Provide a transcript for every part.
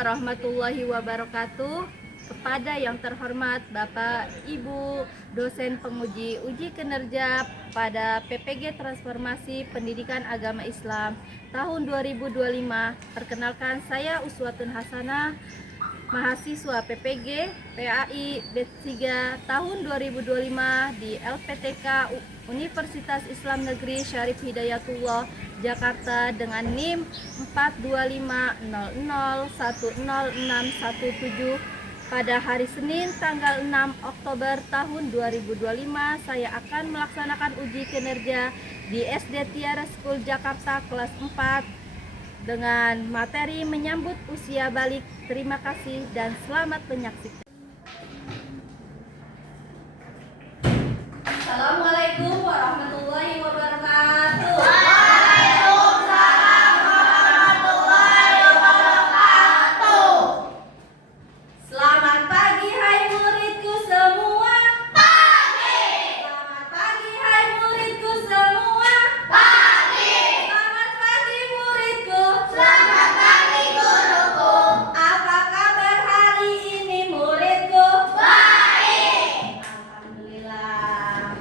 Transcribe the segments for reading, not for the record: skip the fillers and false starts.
warahmatullahi wabarakatuh. Kepada yang terhormat Bapak Ibu dosen penguji uji kinerja pada PPG Transformasi Pendidikan Agama Islam tahun 2025. Perkenalkan, saya Uswatun Hasanah, mahasiswa PPG PAI Batch 3 tahun 2025 di LPTK Universitas Islam Negeri Syarif Hidayatullah Jakarta dengan NIM 42500100617. Pada hari Senin tanggal 6 Oktober tahun 2025 saya akan melaksanakan uji kinerja di SD Tiara School Jakarta kelas 4 dengan materi menyambut usia balik. Terima kasih dan selamat menyaksikan. Assalamualaikum warahmatullahi wabarakatuh. Waalaikumsalam warahmatullahi wabarakatuh. Selamat pagi hai muridku semua. Pagi. Selamat pagi hai muridku semua. Pagi. Selamat pagi muridku. Selamat pagi guruku. Apa kabar hari ini muridku? Baik. Alhamdulillah.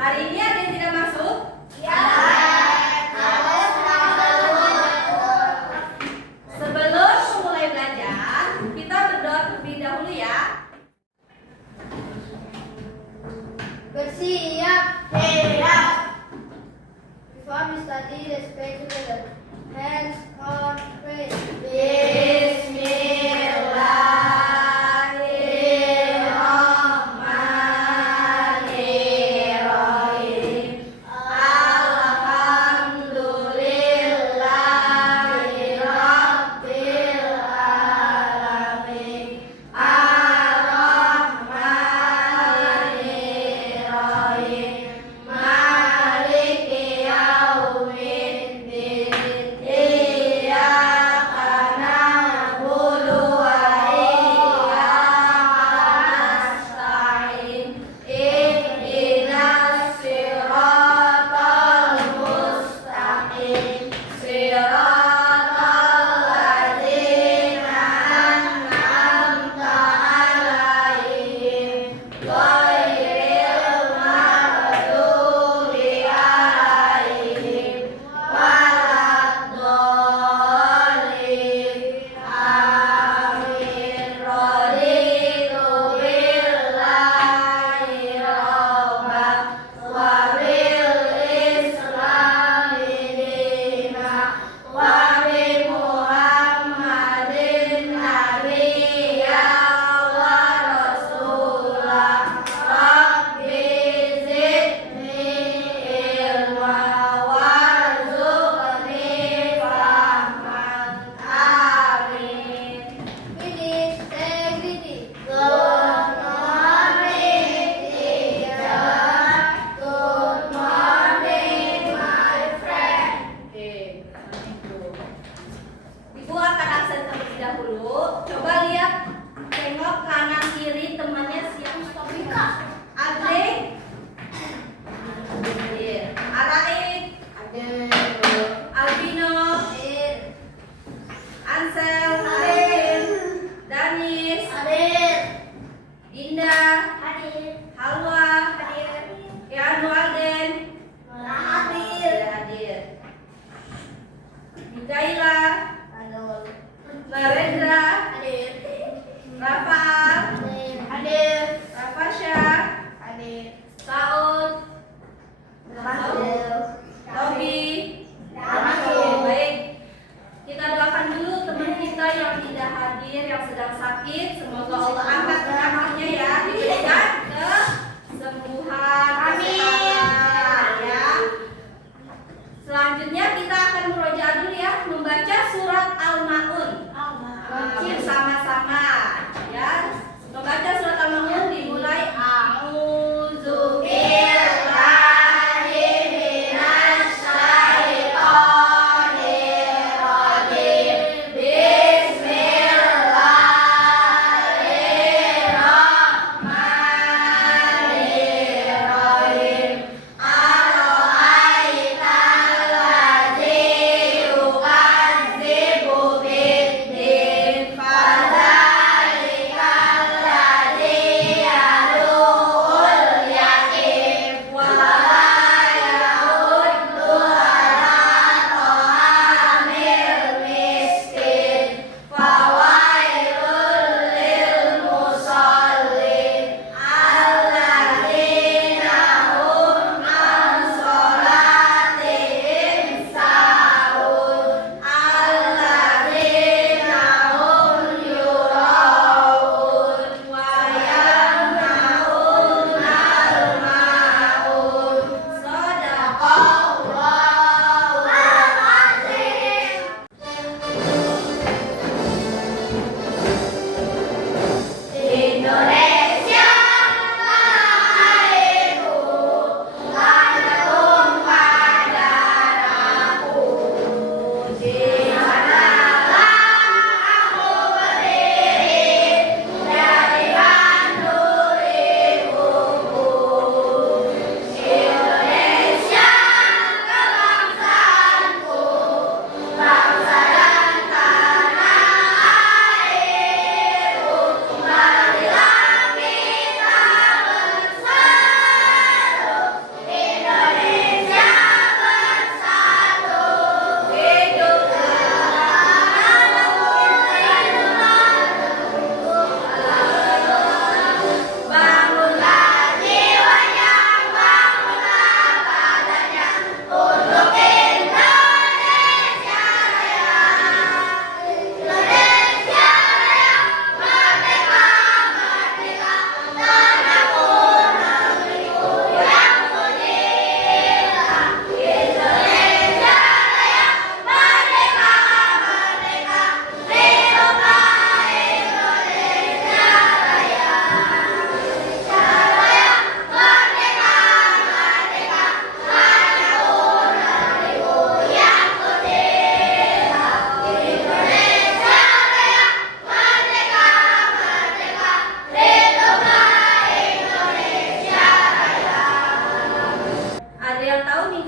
Hari ini ada yang tidak masuk? Ya. Sebelum mulai belajar, kita berdoa terlebih dahulu ya. Bersiap. Siap. Before we study, let's pray together. Hands on face. Bismillahirrahmanirrahim. Alhamdulillahirabbil alamin. Ar-Rahmanirrahim. Maliki yaumiddin.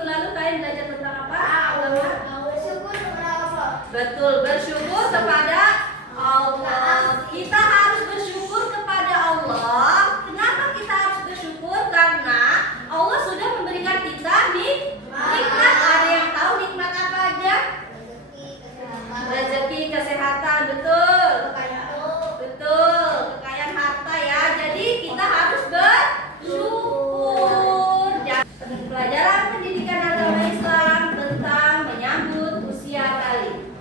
minggu lalu kalian belajar tentang apa? Agama? Bersyukur kepada Allah. Betul, bersyukur kepada Allah. Kita harus bersyukur kepada Allah. Kenapa kita harus bersyukur? Karena Allah sudah memberikan kita nikmat. Ada yang tahu nikmat apa aja? Rezeki, kesehatan, betul. Betul, kekayaan harta ya. Jadi kita harus bersyukur. Pelajaran pendidikan agama Islam tentang menyambut usia balik.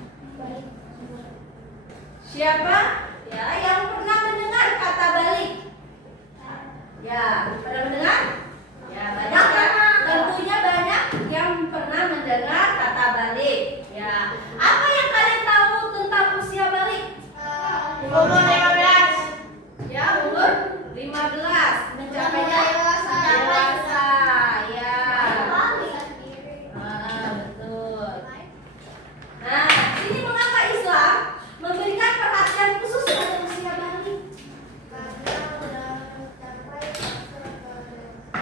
Siapa ya yang pernah mendengar kata balik? Ya, pernah mendengar? Ya, banyak kan? Tentunya banyak yang pernah mendengar kata balik. Ya, apa yang kalian tahu tentang usia balik? Umur 15. Ya, umur 15 mencapainya dewasa. Ya. Betul. Nah, ini mengapa Islam memberikan perhatian khusus pada usia balik?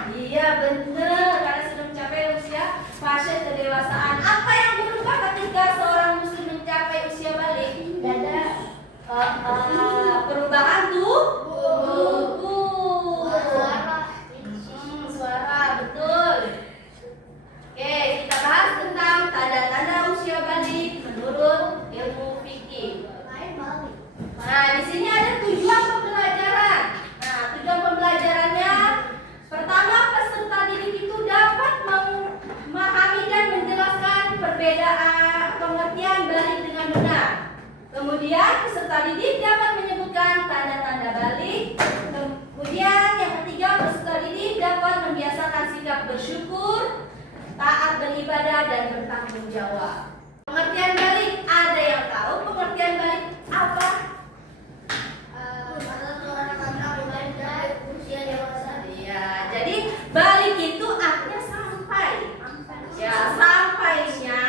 Iya, benar, karena sudah mencapai usia fase kedewasaan. Apa yang berubah ketika seorang muslim mencapai usia balik? Perubahan tubuh. Suara, betul. Oke, kita bahas tentang tanda-tanda usia balik menurut ilmu fikih. Nah, di sini ada tujuan pembelajaran. Nah, tujuan pembelajarannya pertama, peserta didik itu dapat memahami dan menjelaskan perbedaan pengertian balik dengan benar. Kemudian peserta didik dapat menyebutkan tanda-tanda balik. Kemudian yang ketiga, peserta didik dapat membiasakan sikap bersyukur, taat beribadah dan bertanggung jawab. Pengertian balik, ada yang tahu pengertian balik apa? Iya, jadi balik itu artinya sampai. Ya, sampainya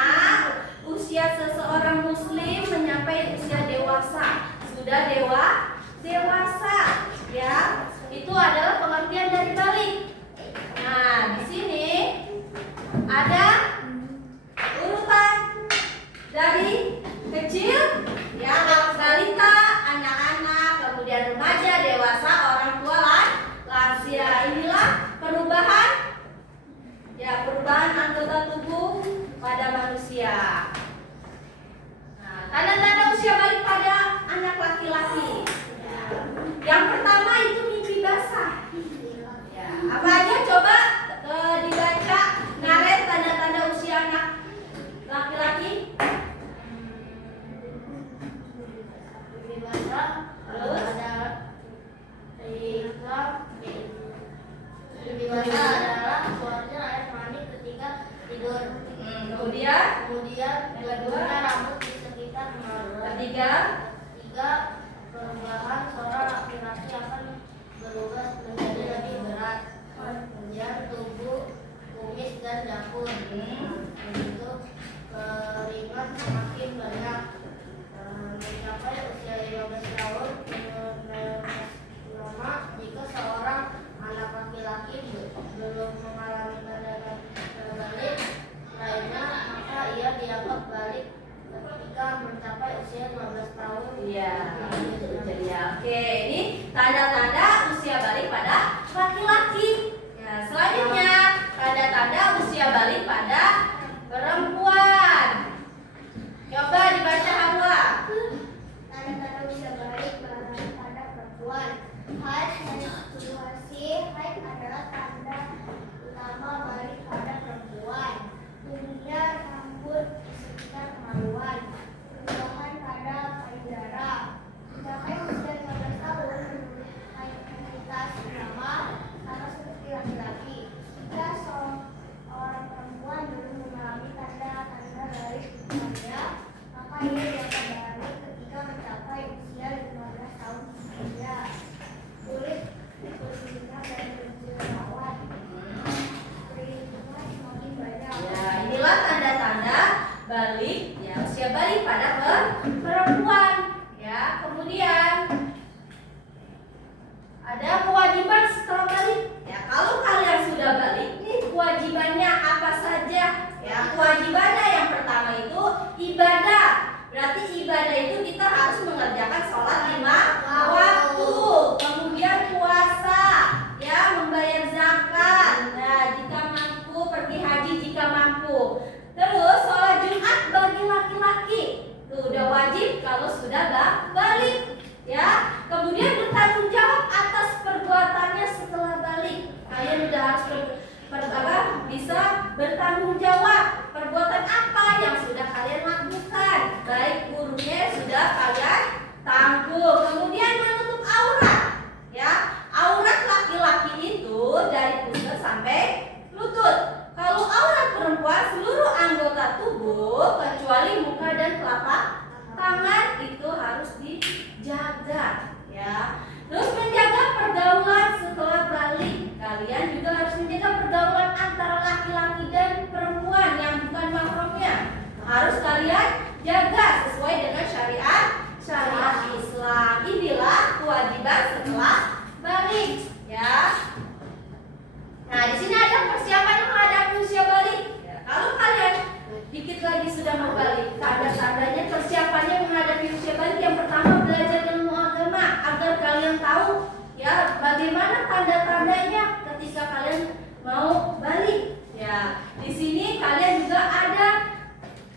usia seseorang muslim menyampai usia dewasa. Sudah dewasa, ya. Itu adalah pengertian dari balik. Nah, di sini ada urutan dari kecil, ya, balita, anak-anak, kemudian remaja, dewasa, orang tua, lansia. Inilah perubahan anggota tubuh pada manusia. Nah, tanda-tanda usia balik pada anak laki-laki. Yang pertama itu mimpi basah. Ya, apa aja coba dibaca, ngaret tanda-tanda usia anak laki-laki. adalah keluarnya air mani ketika tidur. Kemudian Kedua, rambut di sekitar kepala. ketiga, perubahan suara laki-laki akan berubah menjadi lebih berat. Kemudian tubuh, kumis dan dapur. Untuk keringat semakin banyak. Mencapai usia 15 tahun lama jika seorang anak laki-laki belum mengalami tanda-tanda balik lainnya, maka ia dianggap balik ketika mencapai usia 15 tahun. iya, jadi ya. Oke, ini tanda-tanda usia balik pada laki-laki. Ya, selanjutnya tanda-tanda usia balik pada bahwa seluruh anggota tubuh kecuali muka dan telapak tangan itu harus dijaga, ya. Terus menjaga pergaulan setelah balik. Kalian juga harus menjaga pergaulan antara laki-laki dan perempuan yang bukan mahramnya. Harus kalian jaga sesuai dengan syariat Islam. Inilah kewajiban setelah balik, ya. Nah, di sini ada persiapan menghadapi usia balik. Ya, kalau kalian dikit lagi sudah mau balik, tanda-tandanya persiapannya menghadapi usia balik. Yang pertama, belajar ilmu agama agar kalian tahu ya bagaimana tanda-tandanya ketika kalian mau balik. Ya, di sini kalian juga ada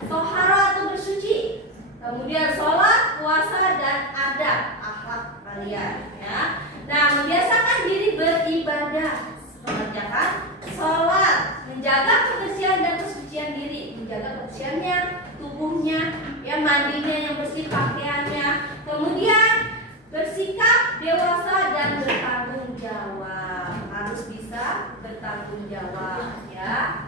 tohara atau bersuci, kemudian sholat, puasa, dan adab akhlak kalian. Ya, nah, membiasakan diri beribadah, mengerjakan sholat, menjaga kebersihan dan kesucian diri, menjaga kebersihannya, tubuhnya, ya, mandinya yang bersih, pakaiannya, kemudian bersikap dewasa dan bertanggung jawab, harus bisa bertanggung jawab, ya.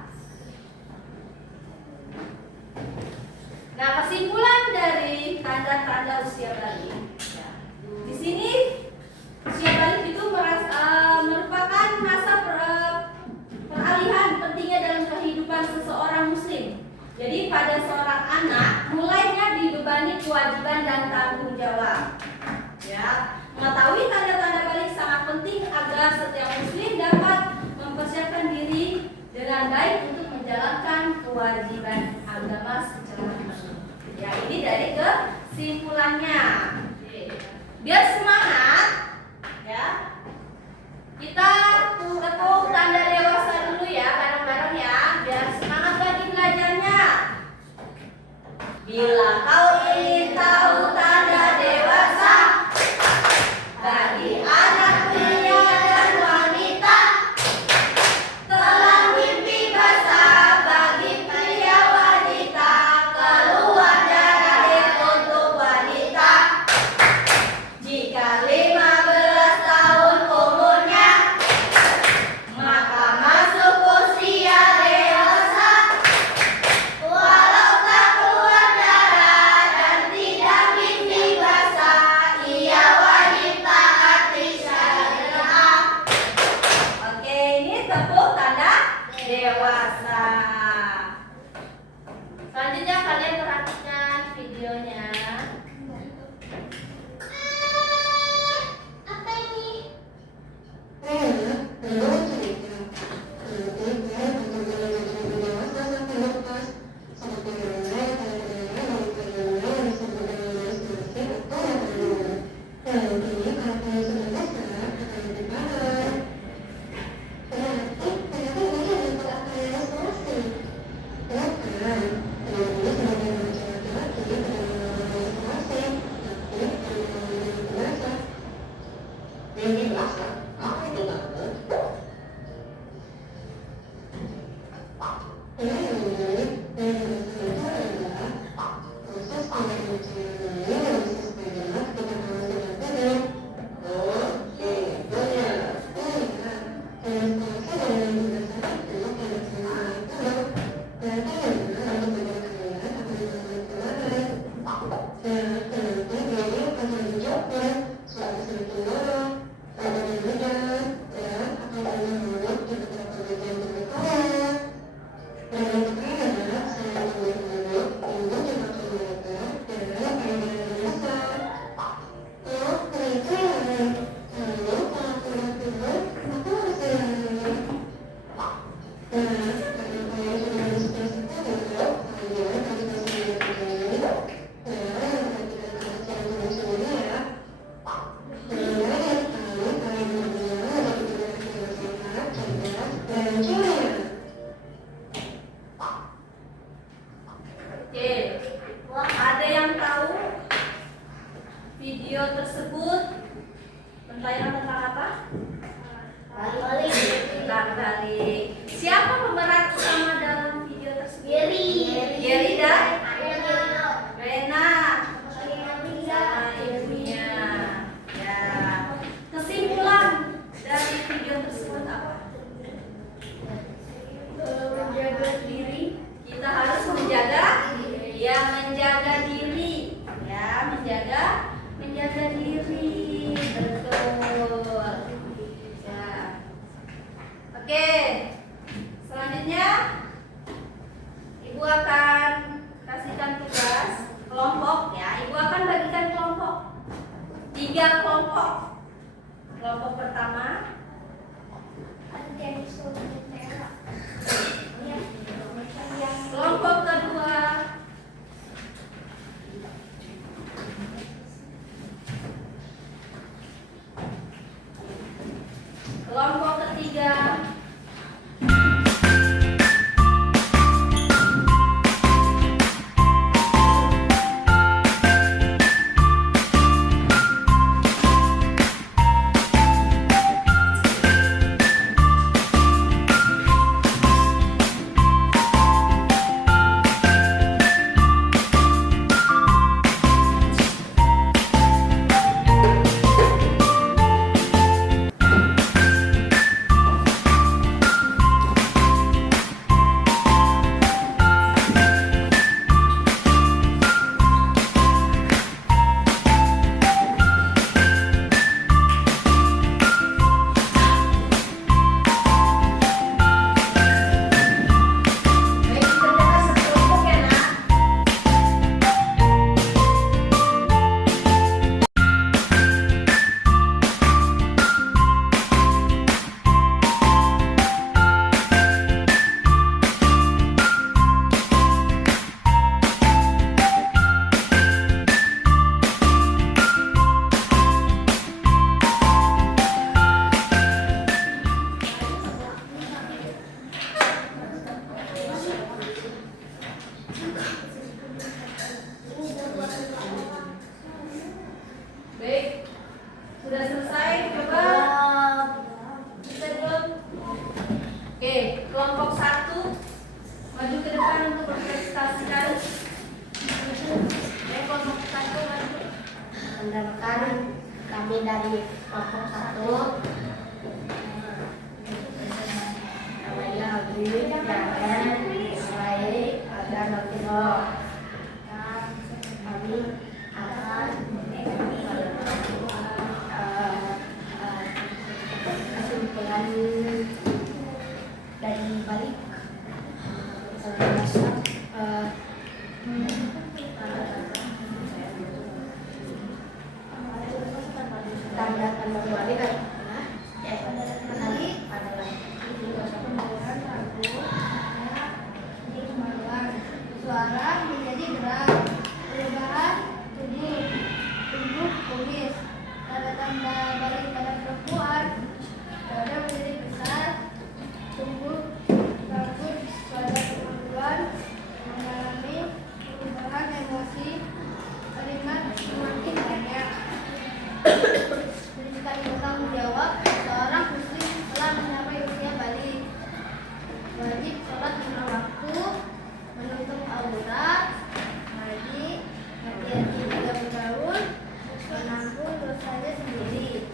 Nah, kesimpulan dari tanda-tanda usia balik, ya. Di sini usia balik itu merupakan masa peralihan pentingnya dalam kehidupan seseorang muslim. Jadi pada seorang anak mulainya dibebani kewajiban dan tanggung jawab. Ya, mengetahui tanda-tanda balik sangat penting agar setiap muslim dapat mempersiapkan diri dengan baik untuk menjalankan kewajiban agama secara penuh. Ya, ini dari kesimpulannya. Biar semangat, ya. Kita ketuk tanda dewasa dulu ya, bareng-bareng ya, biar semangat lagi belajarnya. Bila kau ingin tahu tanda dewasa bagi anak pria dan wanita, telah mimpi basah bagi pria wanita, keluar darah untuk wanita. Jika 15 tahun umurnya, maka masuk usia dewasa. Walau tak keluar darah dan tidak mimpi basah, ia wajib taati syariat. Oke, ini tepuk tanda dewasa. Selanjutnya kalian perhatikan videonya. Apa ini? Ada yang tahu video tersebut tentang apa? Balik. Tentang balik. Siapa pemeran utama dalam video tersebut? Geri dan Rena. Ibunya. Ya. Kesimpulan dari video tersebut apa? Menjaga diri Silakan untuk mempresentasikan. Kelompok satu. Perkenalkan, kami dari kelompok satu. Namanya Abdi, Yayan, Baik, dan Notino. Kami akan kesimpulan dari balik tanda-tanda balik adalah suara menjadi gerak, perubahan tubuh kumis, tanda-tanda balik pada perempuan, dada menjadi besar, tumbuh rambut pada perempuan, mengalami perubahan emosi, kalimat semakin banyak. Pendidikan bertanggung jawab, seorang muslim telah mencapai usia balik, wajib sholat lima waktu, menutup aurat, haji, hati-hati jika bergaul, menanggung dosanya sendiri.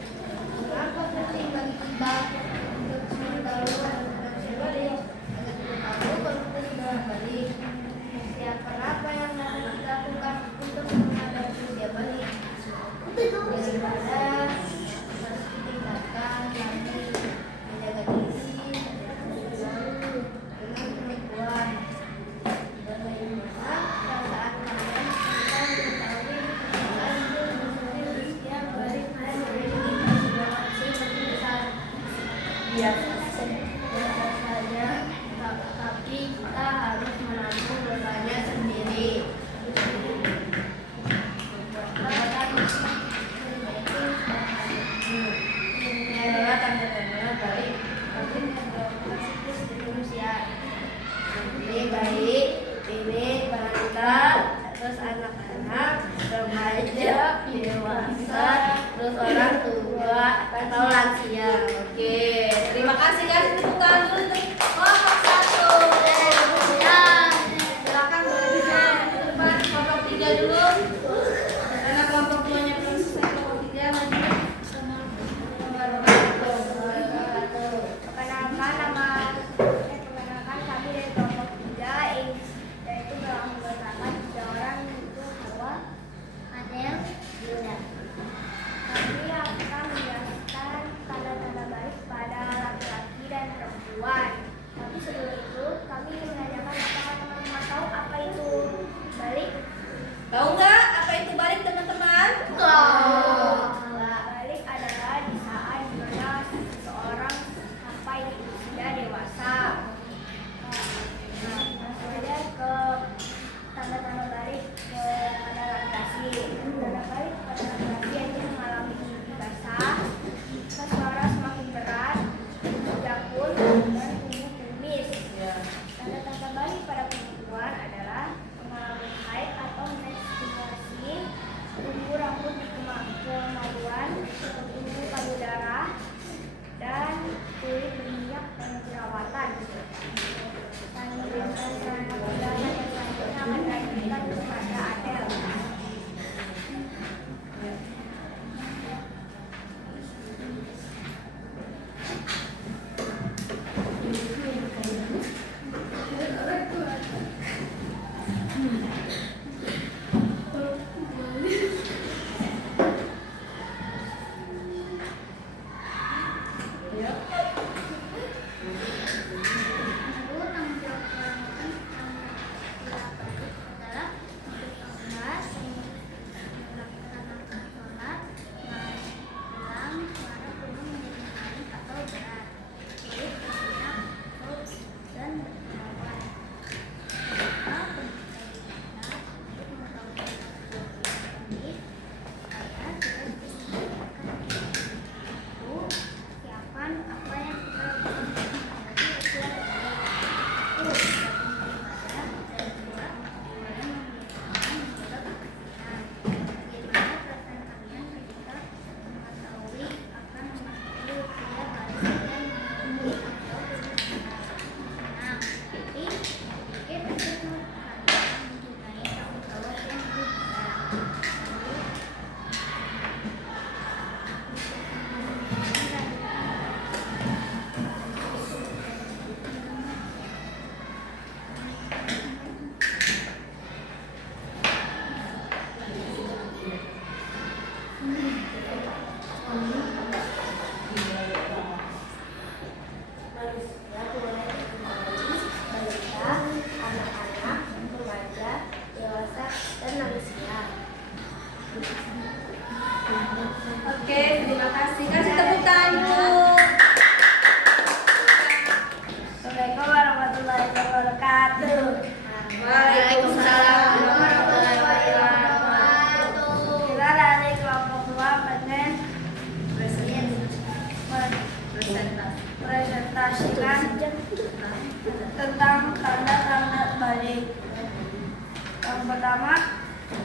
pertama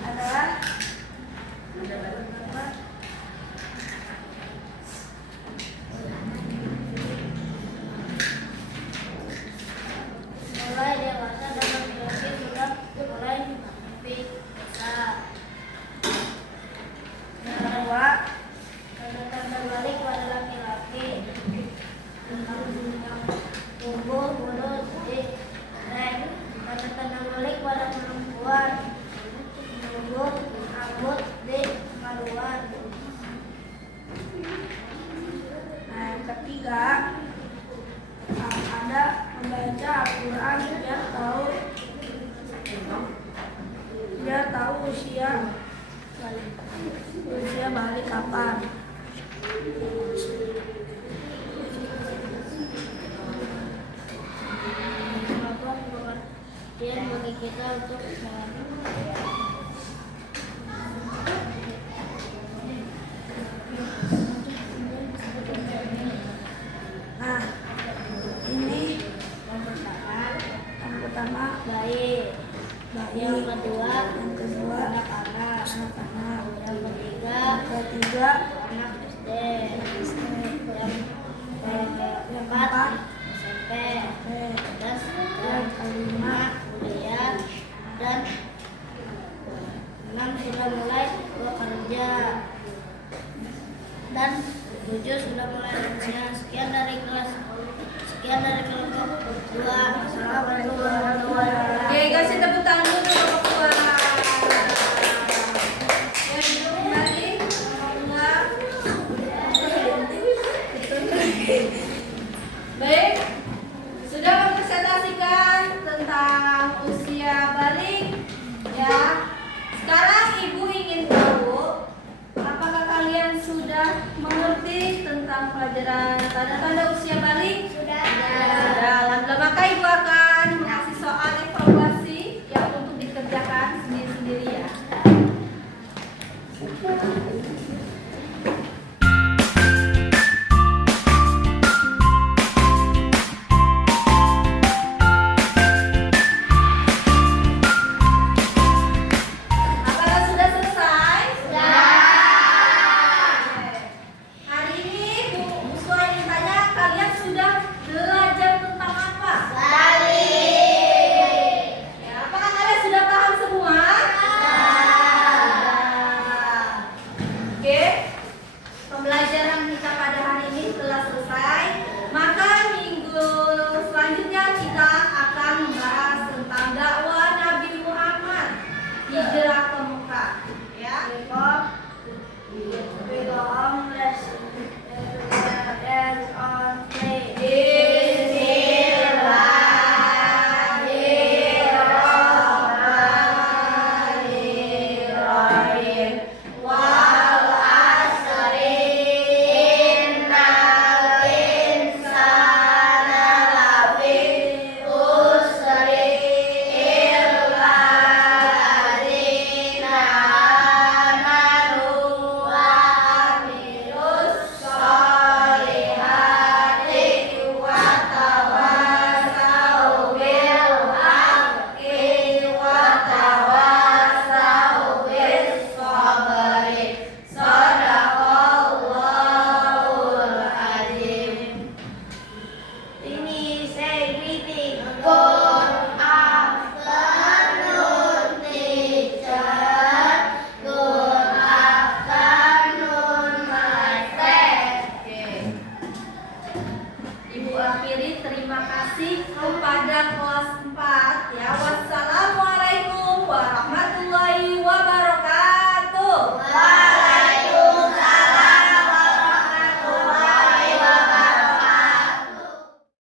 adalah mulai dewasa dan laki-laki sudah mulai mimpi besar. Yang kedua, tanda-tanda balik pada laki-laki tentang yang tumbuh mulut di reng. Tanda-tanda balik pada perempuan tumbuh rambut di kemaluan. Nah, yang ketiga, ada membaca Al-Quran, dia tahu usia balik kapan. Dia bagi kita untuk nah, ini yang pertama baik. Yang kedua anak-anak. Yang ketiga anak SD. Yang keempat SMP. Dan yang kelima kuliah. Dan 6 sudah mulai bekerja. Dan 7 sudah mulai bekerja. Sekian dari kelompok 2. Assalamualaikum warahmatullahi wabarakatuh. Oke, kasih tepuk tangan dulu untuk ketua. Ya, duduk kembali. Baik, sudah mempresentasikan tentang usia balik. Ya, sekarang ibu ingin tahu, apakah kalian sudah mengerti tentang pelajaran tanda-tanda usia balik? Sudah. Alhamdulillah, maka ibu akan mengasih soal evaluasi yang untuk dikerjakan sendiri-sendiri ya. Apakah sudah selesai? Sudah. Hari ini Bu Sua ingin tanya, kalian sudah belajar tentang apa? Ya, apakah kalian sudah paham semua? Oke, pembelajaran kita pada hari ini telah selesai. Maka minggu selanjutnya kita akan membahas tentang dakwah Nabi Muhammad hijrah ke Mekah. Ya. Bismillahirrahmanirrahim. Wal asri innal insana lafi khusri illa alladzina amanu wa amilus sholihati wa tawassaw bil haqqi wa tawassaw bis sabri. Shadaqallahul azim. Ini say greeting. Good afternoon, teacher. Good afternoon, my friend. Ibu akhiri, terima kasih.